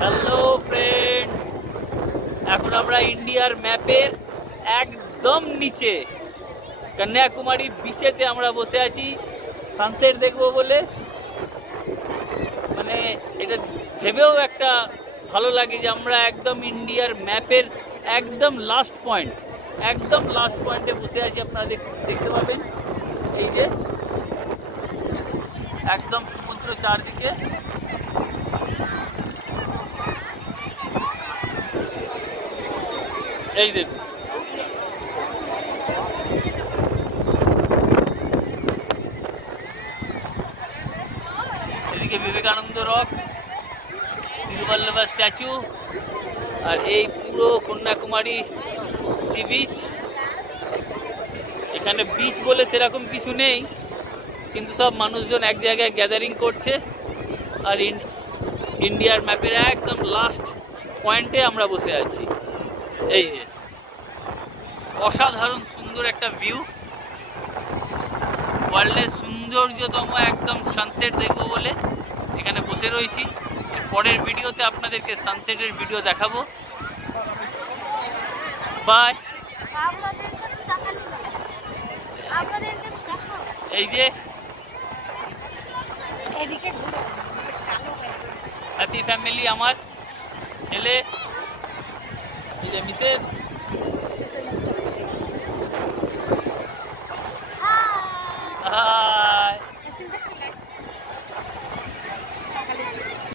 Hello friends, এখন আমরা ইন্ডিয়ার ম্যাপের একদম নিচে কন্যাকুমারী বিচেতে আমরা বসে আছি সানসেট দেখবো বলে। মানে এটা ভেবেও একটা ভালো লাগে যে আমরা একদম ইন্ডিয়ার ম্যাপের একদম লাস্ট পয়েন্টে বসে আছি। আপনারা দেখতে পাবেন এই যে একদম সমুদ্র চারদিকে। এই দেখুন, এদিকে বিবেকানন্দ রক, তিরুবল্লভা স্ট্যাচু, আর এই পুরো কন্যাকুমারী সি বিচ। এখানে বিচ বলে সেরকম কিছু নেই, কিন্তু সব মানুষজন এক জায়গায় গ্যাদারিং করছে। আর ইন্ডিয়ার ম্যাপের একদম লাস্ট পয়েন্টে আমরা বসে আছি। এই যে অসাধারণ সুন্দর একটা ভিউ, ওয়ার্ল্ডের সৌন্দর্যতম একদম সানসেট দেখবো বলে এখানে বসে রয়েছি। এর পরের ভিডিওতে আপনাদেরকে সানসেটের ভিডিও দেখাবো। বাই। এই যে হ্যাপি ফ্যামিলি, আমার ছেলে, এই যে মিসেস।